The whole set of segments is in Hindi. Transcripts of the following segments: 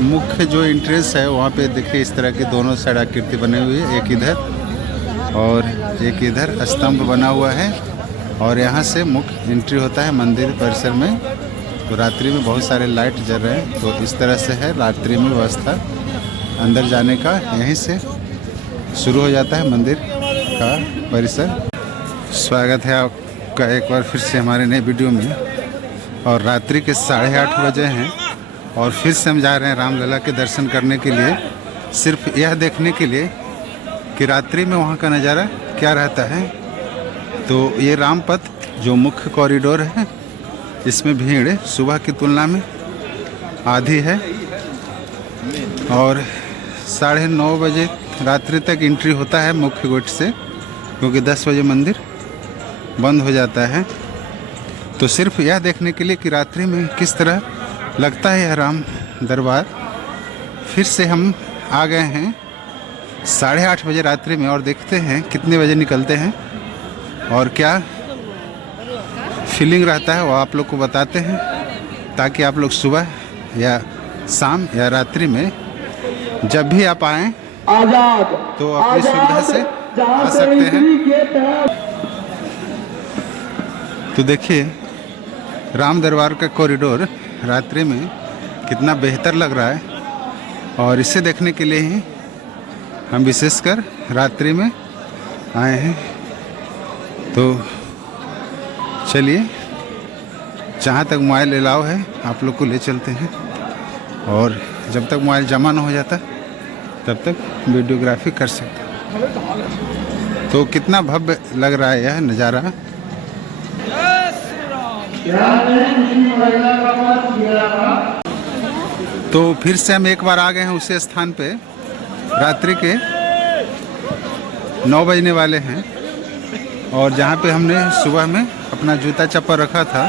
मुख्य जो एंट्रेंस है वहाँ पे देखिए इस तरह की दोनों साइड आकृति बनी हुई है, एक इधर और एक इधर स्तंभ बना हुआ है और यहाँ से मुख्य एंट्री होता है मंदिर परिसर में। तो रात्रि में बहुत सारे लाइट जल रहे हैं, तो इस तरह से है रात्रि में व्यवस्था। अंदर जाने का यहीं से शुरू हो जाता है मंदिर का परिसर। स्वागत है आपका एक बार फिर से हमारे नए वीडियो में। और रात्रि के 8:30 बजे हैं और फिर से हम जा रहे हैं रामलला के दर्शन करने के लिए, सिर्फ यह देखने के लिए कि रात्रि में वहाँ का नज़ारा क्या रहता है। तो ये रामपथ जो मुख्य कॉरिडोर है, इसमें भीड़ सुबह की तुलना में आधी है और 9:30 बजे रात्रि तक एंट्री होता है मुख्य गेट से, क्योंकि 10 बजे मंदिर बंद हो जाता है। तो सिर्फ यह देखने के लिए कि रात्रि में किस तरह लगता है यह राम दरबार। फिर से हम आ गए हैं 8:30 बजे रात्रि में और देखते हैं कितने बजे निकलते हैं और क्या फीलिंग रहता है वो आप लोग को बताते हैं, ताकि आप लोग सुबह या शाम या रात्रि में जब भी आप आएँ तो अपनी सुविधा से आ सकते हैं। तो देखिए राम दरबार का कॉरिडोर रात्रि में कितना बेहतर लग रहा है और इसे देखने के लिए ही हम विशेषकर रात्रि में आए हैं। तो चलिए, जहाँ तक मोबाइल अलाउ है आप लोग को ले चलते हैं और जब तक मोबाइल जमा ना हो जाता तब तक वीडियोग्राफी कर सकते हैं। तो कितना भव्य लग रहा है यह नज़ारा। तो फिर से हम एक बार आ गए हैं उसी स्थान पे। रात्रि के 9 बजने वाले हैं और जहाँ पे हमने सुबह में अपना जूता चप्पल रखा था,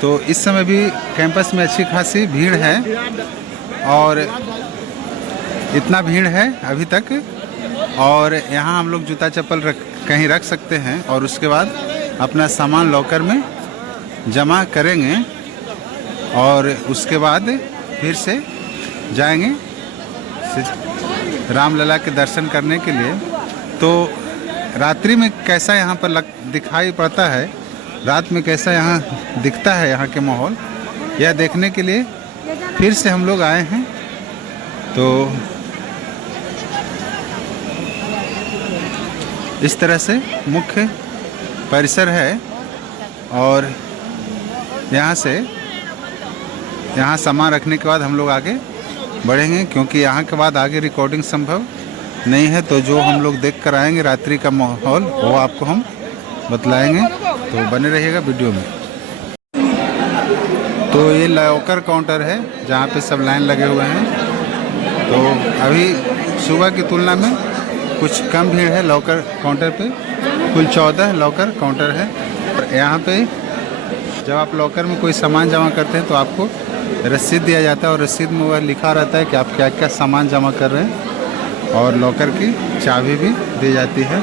तो इस समय भी कैंपस में अच्छी खासी भीड़ है और इतना भीड़ है अभी तक। और यहाँ हम लोग जूता चप्पल कहीं रख सकते हैं और उसके बाद अपना सामान लॉकर में जमा करेंगे और उसके बाद फिर से जाएंगे रामलला के दर्शन करने के लिए। तो रात्रि में कैसा यहाँ पर दिखाई पड़ता है, रात में कैसा यहाँ दिखता है यहाँ के माहौल, यह देखने के लिए फिर से हम लोग आए हैं। तो इस तरह से मुख्य परिसर है और यहाँ सामान रखने के बाद हम लोग आगे बढ़ेंगे, क्योंकि यहाँ के बाद आगे रिकॉर्डिंग संभव नहीं है। तो जो हम लोग देख कर आएंगे रात्रि का माहौल वो आपको हम बतलाएंगे, तो बने रहिएगा वीडियो में। तो ये लॉकर काउंटर है जहाँ पे सब लाइन लगे हुए हैं। तो अभी सुबह की तुलना में कुछ कम भीड़ है लॉकर काउंटर पे। कुल 14 लॉकर काउंटर है। यहाँ पे जब आप लॉकर में कोई सामान जमा करते हैं तो आपको रसीद दिया जाता है और रसीद में वह लिखा रहता है कि आप क्या क्या सामान जमा कर रहे हैं और लॉकर की चाबी भी दी जाती है।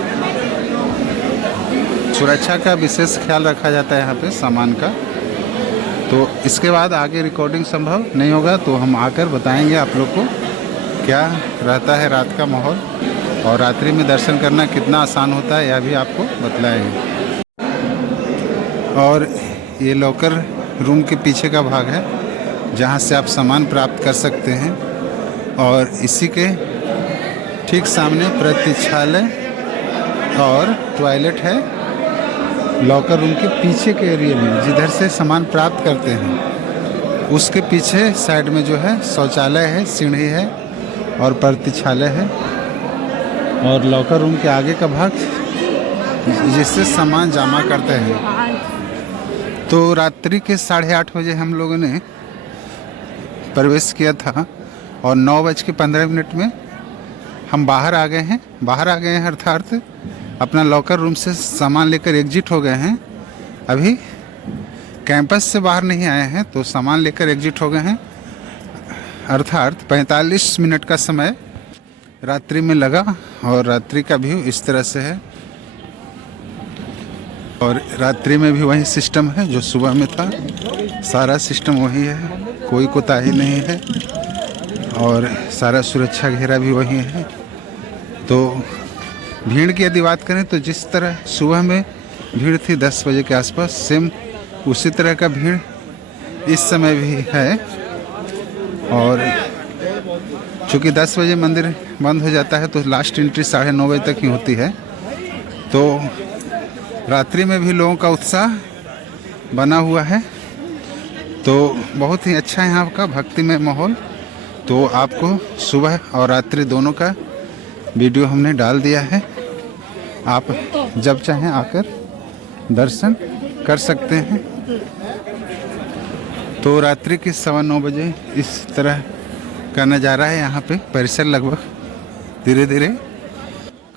सुरक्षा का विशेष ख्याल रखा जाता है यहाँ पे सामान का। तो इसके बाद आगे रिकॉर्डिंग संभव नहीं होगा, तो हम आकर बताएंगे आप लोग को क्या रहता है रात का माहौल और रात्रि में दर्शन करना कितना आसान होता है, यह भी आपको बतलाएंगे। और ये लॉकर रूम के पीछे का भाग है जहाँ से आप सामान प्राप्त कर सकते हैं और इसी के ठीक सामने प्रतीक्षालय और टॉयलेट है लॉकर रूम के पीछे के एरिया में, जिधर से सामान प्राप्त करते हैं। उसके पीछे साइड में जो है शौचालय है, सीढ़ी है और प्रतीक्षालय है और लॉकर रूम के आगे का भाग जिससे सामान जमा करते हैं। तो रात्रि के 8:30 बजे हम लोगों ने प्रवेश किया था और 9:15 में हम बाहर आ गए हैं अर्थात अपना लॉकर रूम से सामान लेकर एग्जिट हो गए हैं। अभी कैंपस से बाहर नहीं आए हैं, तो सामान लेकर एग्जिट हो गए हैं। अर्थात 45 मिनट का समय रात्रि में लगा और रात्रि का व्यू इस तरह से है। और रात्रि में भी वही सिस्टम है जो सुबह में था, सारा सिस्टम वही है, कोई कोताही नहीं है। और सारा सुरक्षा घेरा भी वही है। तो भीड़ की यदि बात करें तो जिस तरह सुबह में भीड़ थी 10 बजे के आसपास, सेम उसी तरह का भीड़ इस समय भी है। और चूँकि 10 बजे मंदिर बंद हो जाता है तो लास्ट एंट्री 9:30 बजे तक ही होती है। तो रात्रि में भी लोगों का उत्साह बना हुआ है। तो बहुत ही अच्छा है यहाँ का भक्तिमय माहौल। तो आपको सुबह और रात्रि दोनों का वीडियो हमने डाल दिया है। आप जब चाहें आकर दर्शन कर सकते हैं। तो रात्रि के 9:15 बजे इस तरह का नज़ारा है। यहाँ पे परिसर लगभग धीरे धीरे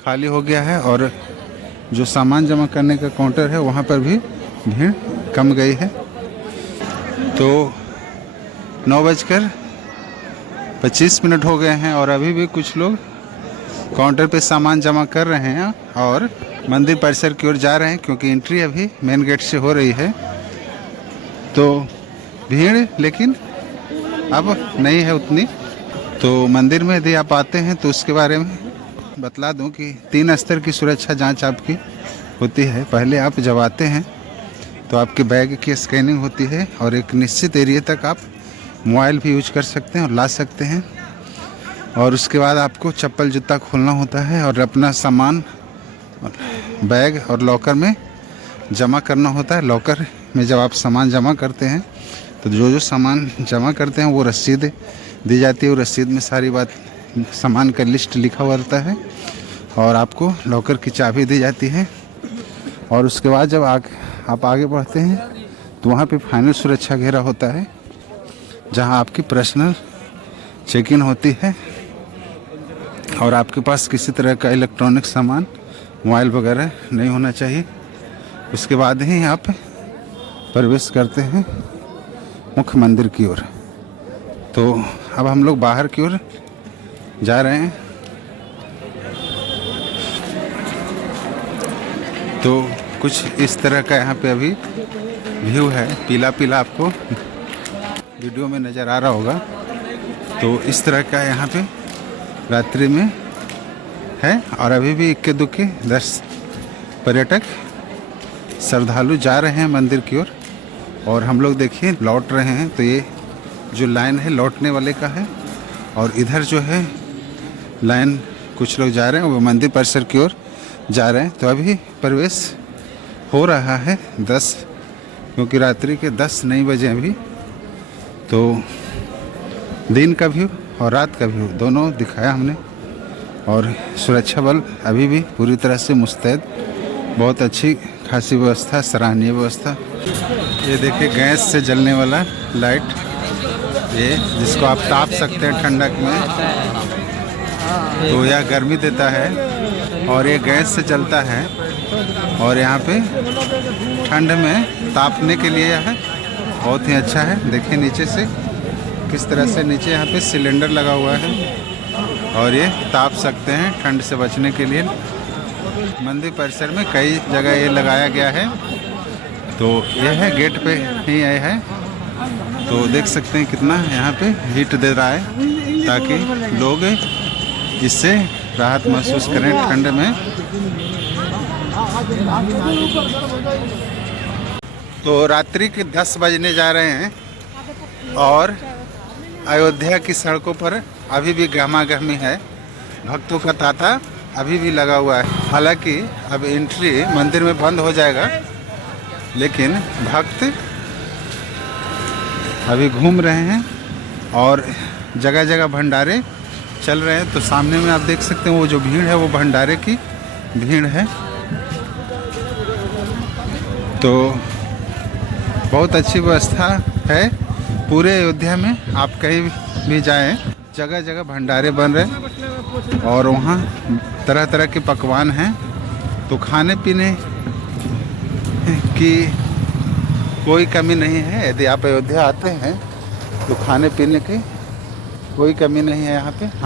खाली हो गया है और जो सामान जमा करने का काउंटर है वहाँ पर भी भीड़ कम गई है। तो 9:25 हो गए हैं और अभी भी कुछ लोग काउंटर पे सामान जमा कर रहे हैं और मंदिर परिसर की ओर जा रहे हैं, क्योंकि एंट्री अभी मेन गेट से हो रही है। तो भीड़ लेकिन अब नहीं है उतनी। तो मंदिर में यदि आप आते हैं तो उसके बारे में बतला दूं कि 3 स्तर की सुरक्षा जांच आपकी होती है। पहले आप जब आते हैं तो आपके बैग की स्कैनिंग होती है और एक निश्चित एरिया तक आप मोबाइल भी यूज कर सकते हैं और ला सकते हैं। और उसके बाद आपको चप्पल जूता खोलना होता है और अपना सामान बैग और लॉकर में जमा करना होता है। लॉकर में जब आप सामान जमा करते हैं तो जो सामान जमा करते हैं वो रसीद दी जाती है। वो रसीद में सारी बात सामान का लिस्ट लिखा हुआ रहता है और आपको लॉकर की चाबी दी जाती है। और उसके बाद जब आप आगे बढ़ते हैं तो वहाँ पे फाइनल सुरक्षा घेरा होता है, जहाँ आपकी पर्सनल चेक इन होती है और आपके पास किसी तरह का इलेक्ट्रॉनिक सामान मोबाइल वगैरह नहीं होना चाहिए। उसके बाद ही आप प्रवेश करते हैं मुख्य मंदिर की ओर। तो अब हम लोग बाहर की ओर जा रहे हैं। तो कुछ इस तरह का यहाँ पे अभी व्यू है। पीला पीला आपको वीडियो में नज़र आ रहा होगा। तो इस तरह का यहाँ पे रात्रि में है और अभी भी इक्के दुक्के 10 पर्यटक श्रद्धालु जा रहे हैं मंदिर की ओर। और हम लोग देखिए लौट रहे हैं। तो ये जो लाइन है लौटने वाले का है और इधर जो है लाइन कुछ लोग जा रहे हैं वो मंदिर परिसर की ओर जा रहे हैं। तो अभी प्रवेश हो रहा है 10, क्योंकि रात्रि के 10 नहीं बजे अभी। तो दिन का व्यू और रात का व्यू दोनों दिखाया हमने। और सुरक्षा बल अभी भी पूरी तरह से मुस्तैद, बहुत अच्छी खासी व्यवस्था, सराहनीय व्यवस्था। ये देखिए गैस से जलने वाला लाइट, ये जिसको आप ताप सकते हैं ठंडक में। तो यह गर्मी देता है और ये गैस से चलता है और यहाँ पे ठंड में तापने के लिए है, बहुत ही अच्छा है। देखिए नीचे से किस तरह से नीचे यहाँ पे सिलेंडर लगा हुआ है और ये ताप सकते हैं ठंड से बचने के लिए। मंदिर परिसर में कई जगह ये लगाया गया है। तो यह है गेट पे ही आए है। तो देख सकते हैं कितना यहाँ पे हीट दे रहा है, ताकि लोग इससे राहत महसूस करें ठंड में। तो रात्रि के 10 बजने जा रहे हैं और अयोध्या की सड़कों पर अभी भी गहमागहमी है। भक्तों का तांता अभी भी लगा हुआ है। हालांकि अब एंट्री मंदिर में बंद हो जाएगा, लेकिन भक्त अभी घूम रहे हैं और जगह जगह भंडारे चल रहे हैं। तो सामने में आप देख सकते हैं वो जो भीड़ है वो भंडारे की भीड़ है। तो बहुत अच्छी व्यवस्था है पूरे अयोध्या में। आप कहीं भी जाएं, जगह जगह भंडारे बन रहे और वहाँ तरह तरह के पकवान हैं। तो खाने पीने की कोई कमी नहीं है। यदि आप अयोध्या आते हैं तो खाने पीने की कोई कमी नहीं है यहाँ पे। हाँ।